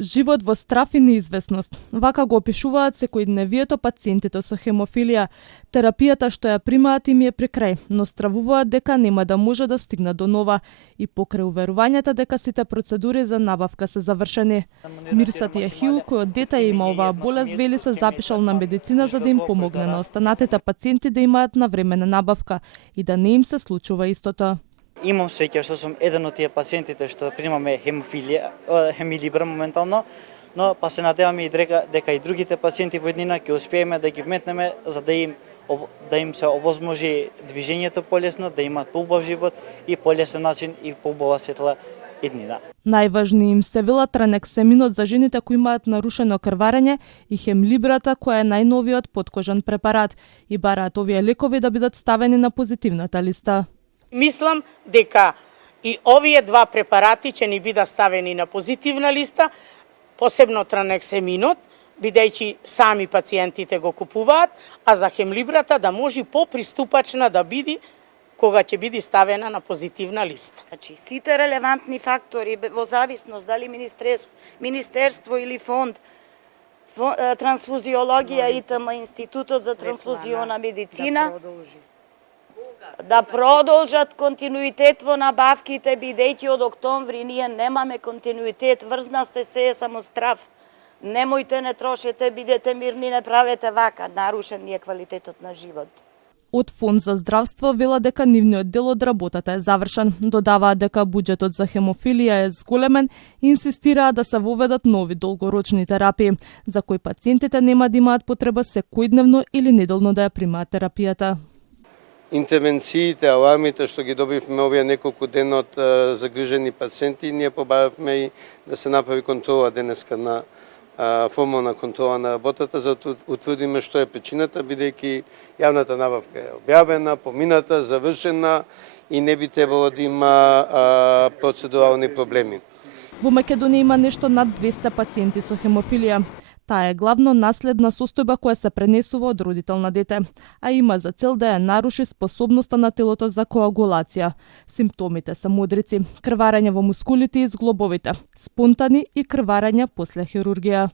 Живот во страф и неизвестност. Вака го опишуваат секојдневието пациентите со хемофилија. Терапијата што ја примаат им е при крај, но стравуваат дека нема да може да стигнат до нова и покрај уверувањата дека сите процедури за набавка се завршени. Мирсат Јахил, кој од дете има оваа болест, вели се запишал на медицина за да им помогне на останатите пациенти да имаат навремена набавка и да не им се случува истото. Имам среќа што сум еден од тие пациентите што примаме хемилибра моментално, но па се надеваме и дека и другите пациенти во еднина ќе успееме да ги вметнеме за да им се овозможи движењето полесно, да имаат поубав живот и полесен начин и поубава светла еднина. Најважни им се велат транексеминот за жените кои имаат нарушено крварење и хемлибрата која е најновиот подкожен препарат и бараат овие лекови да бидат ставени на позитивната листа. Мислам дека и овие два препарати ќе ни бидат ставени на позитивна листа, посебно транексеминот, бидејќи сами пациентите го купуваат, а за хемлибрата да може поприступачна да биде кога ќе биде ставена на позитивна листа. Значи, сите релевантни фактори во зависност дали министерство или фонд, трансфузиологија, ИТМ, Институтот за трансфузиона медицина, да продолжат континуитет во набавките, бидејќи од октомври ние немаме континуитет, врзна се само страв. Немојте, не трошете, бидете мирни, не правете вака, нарушен ни е квалитетот на живот. Од Фонд за здравство вела дека нивниот дел од работата е завршен. Додаваат дека буџетот за хемофилија е зголемен и инсистираат да се воведат нови долгорочни терапии, за кои пациентите нема да имаат потреба секојдневно или неделно да ја примаат терапијата. Интервенциите, алармите што ги добивме овие неколку дена од загрижени пациенти, ние побавивме и да се направи контрола денеска на формална контрола на работата, за да утврдиме што е причината, бидејќи јавната набавка е објавена, помината, завршена и не би требало да има процедурални проблеми. Во Македонија има нешто над 200 пациенти со хемофилија. Таа е главно наследна состојба која се пренесува од родител на дете, а има за цел да ја наруши способноста на телото за коагулација. Симптомите се модрици, крварење во мускулите и зглобовите, спонтани и крварење после хирургија.